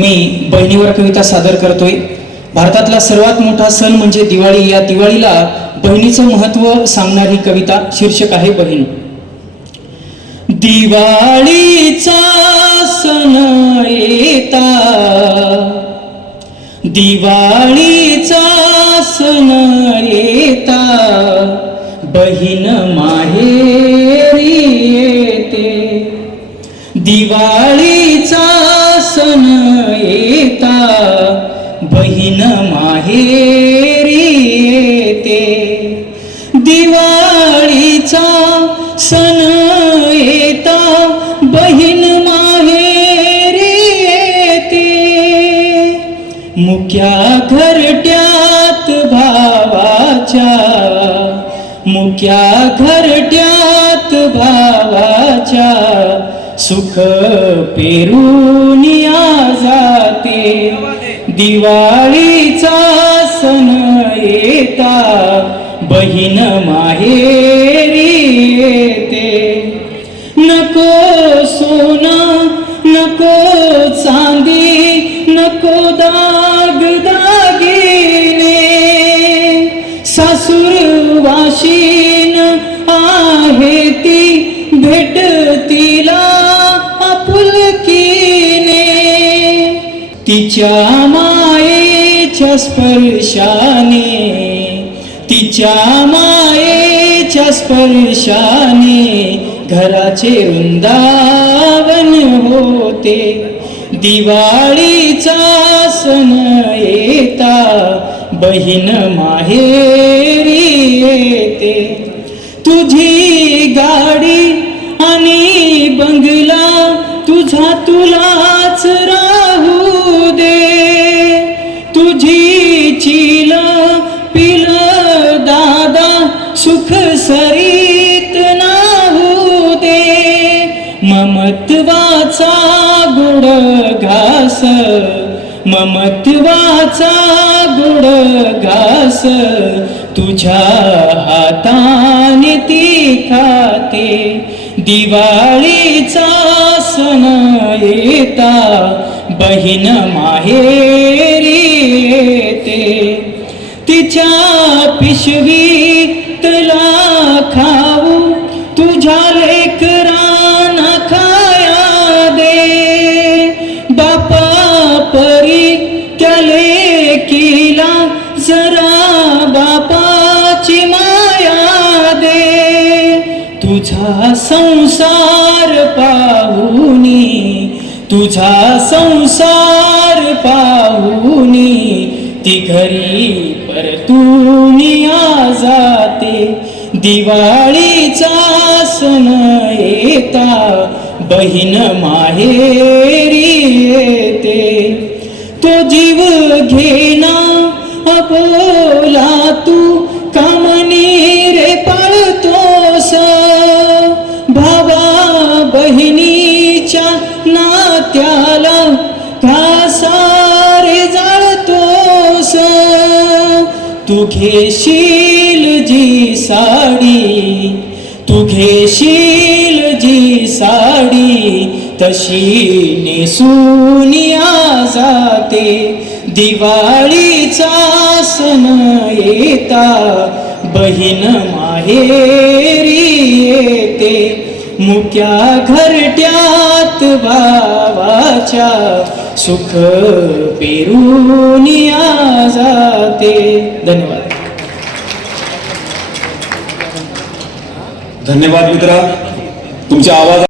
मी बहिणीवर कविता सादर करतोय. भारतातला सर्वात मोठा सण म्हणजे दिवाळी. या दिवाळीला बहिणीचं महत्त्व सांगणारी कविता शीर्षक आहे बहीण. दिवाळीचा सण येता. दिवाळीचा सण येता. बहीण माहेरी येते. दिवाळी सण येता बहीण माहेरी येते. दिवाळीचा सण येता बहीण माहेरी येते. मुक्या घरट्यात भावाच्या मुक्या घरट्यात भावाच्या सुख पेरुनिया जाते. दिवाळीचा सण येता. बहीण माहेरी येते. नको सोना नको चांदी तिच्या मायेच्या स्पर्शाने तिच्या मायेच्या स्पर्शाने घराचे वृंदावन होते. दिवाळीचा सण येता बहीण माहेरी येते. तुझी गाडी आणि बंगला तुझा तुलाच गुड घास ममत्वाचा गुड घास तुझ्या हाताने ती खाते. दिवाळीचा सण येता बहीण माहेरी येते. तिच्या पिशवीतला खा तुझा संसार पाहुनी तुझा संसार पाहुनी ती घरी परतुनिया जाते. दिवाळीचा सण येता बहीण माहेरी येते. तो जीव घेना अबोला भावा बहिणीच्या नात्याला घासारे जाळतोस. तू घेशील जी साडी तू घेशील जी साडी तशी नेसूनिया जाते. दिवाळीचा सण येता बहीण माहेरी येते. मुक्या घरट्यात भावाच्या सुख पेरुनिया जाते. धन्यवाद. धन्यवाद मित्रा. तुमच्या आवाज